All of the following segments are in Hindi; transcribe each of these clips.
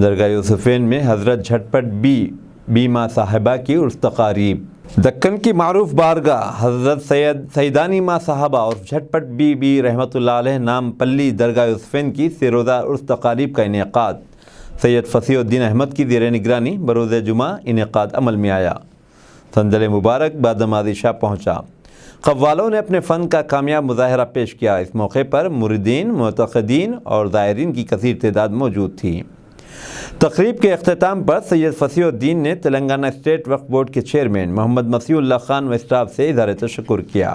दरगाह यूसुफैन में हज़रत झटपट बीमा साहिबा की उर्स तकारीब। दक्कन की मारूफ बारगाह हज़रत सैयदानी माँ साहबा और झटपट बी रहमतुल्लाह अलैह नाम पल्ली दरगाह यूसुफैन की सिरोज़ा उर्स तकारीब का इनेकाद सैयद फसीउद्दीन अहमद की ज़ेर निगरानी बरोज़ जुमा इनेकाद अमल में आया। संदल मुबारक बाद नमाज़ इशा पहुँचा। क़व्वालों ने अपने फ़न का कामयाब मुज़ाहरा पेश किया। इस मौके पर मुरीदीन, मुतक़िदीन और ज़ायरीन की कसीर तादाद मौजूद थी। तक़रीब के अख्ताम पर सैयद फसीउद्दीन ने तेलंगाना स्टेट वक्फ़ बोर्ड के चेयरमैन मोहम्मद मसीहुल्लाह खान व स्टाफ से इज़हार तशक्कुर किया।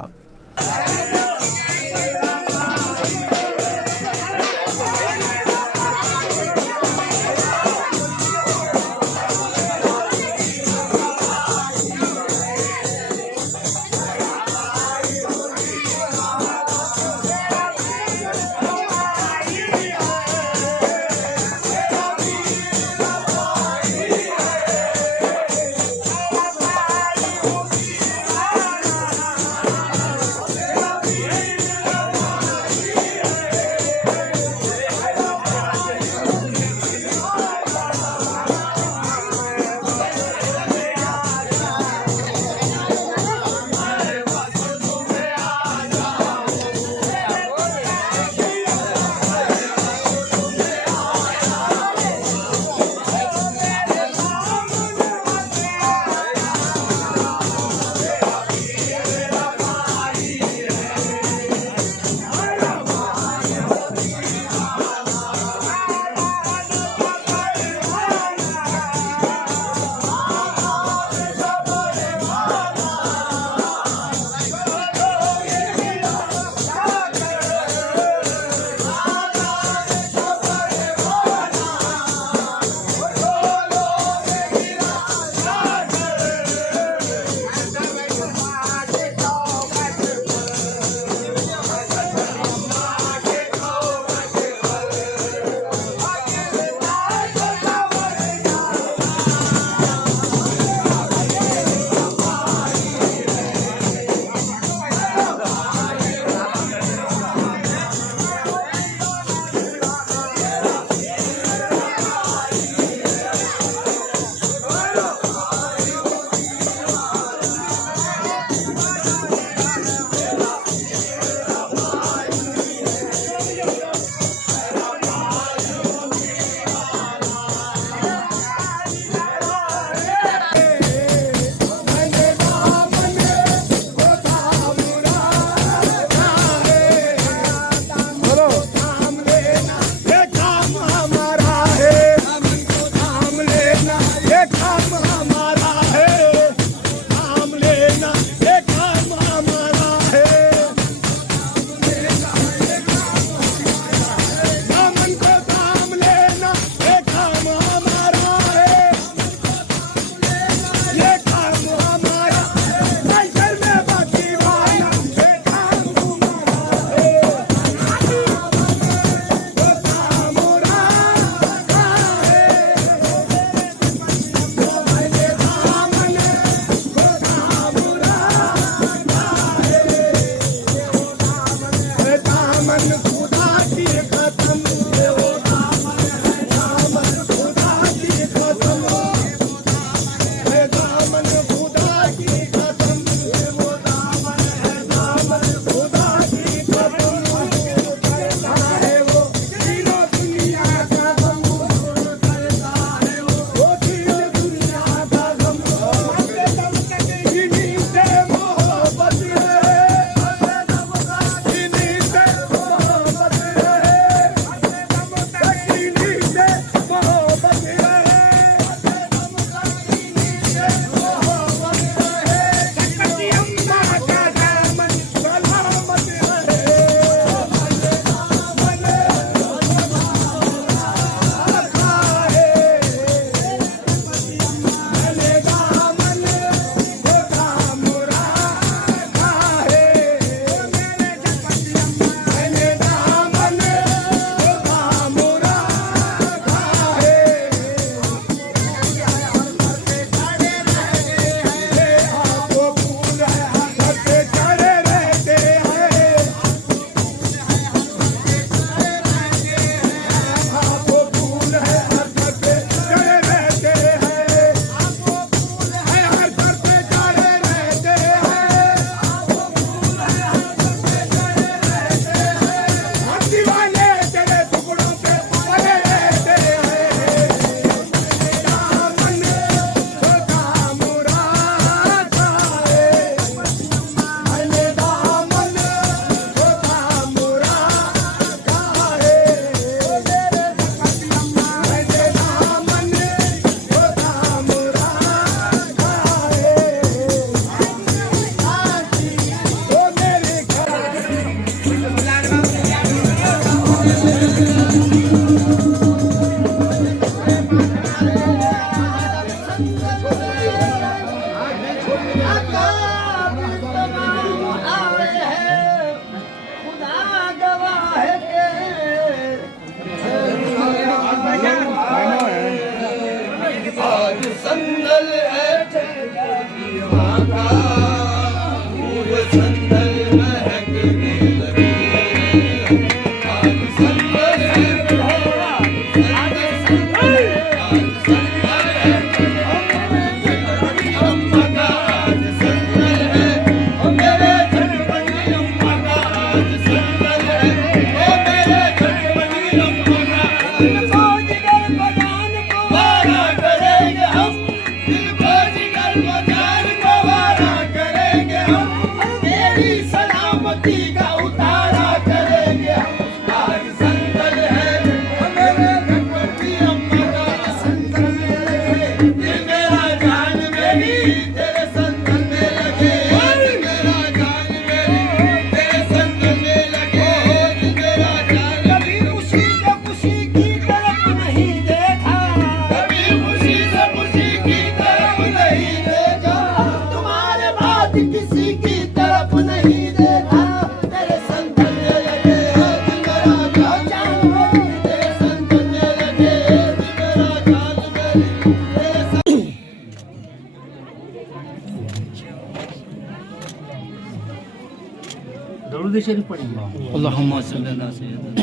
दरूद शरीफ पढ़ेंगे। अल्लाहुम्मा सल्ली अला सय्यिदिना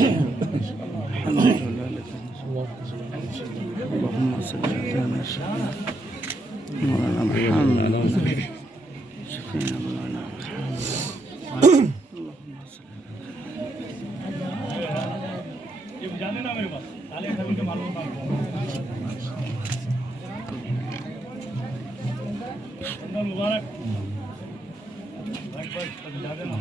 अल्लाहुम्मा सल्ली अला मौलाना मुहम्मद शफीना मौलाना जाने ना मेरे पास ताले खरीद के मालूम ना मुबारक जाने ना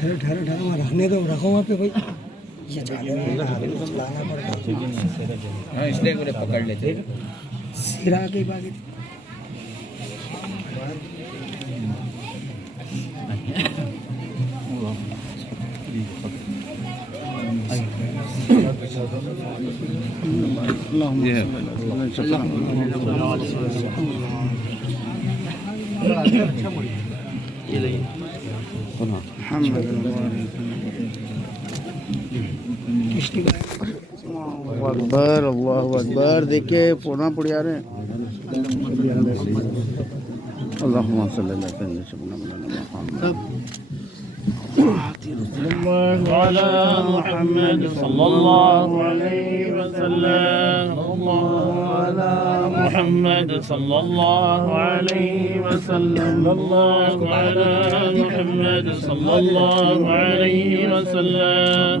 ठहरो ठहरो वहाँ रखने दो, रखो वहाँ पे भाई। ये लाना पड़ता हाँ इसलिए मुझे पकड़ लेते सिरा के बाकी अकबर अल्लाह अकबर देखिए पूरा पड़ आ रहे हैं अल्लाहुम्मा सल्ली अला सय्यिदिना मुहम्मद सल्लल्लाहु अलैहि वसल्लम मुहम्मद सल्लल्लाहु अलैहि वसल्लम मुहम्मद सल्लल्लाहु अलैहि वसल्लम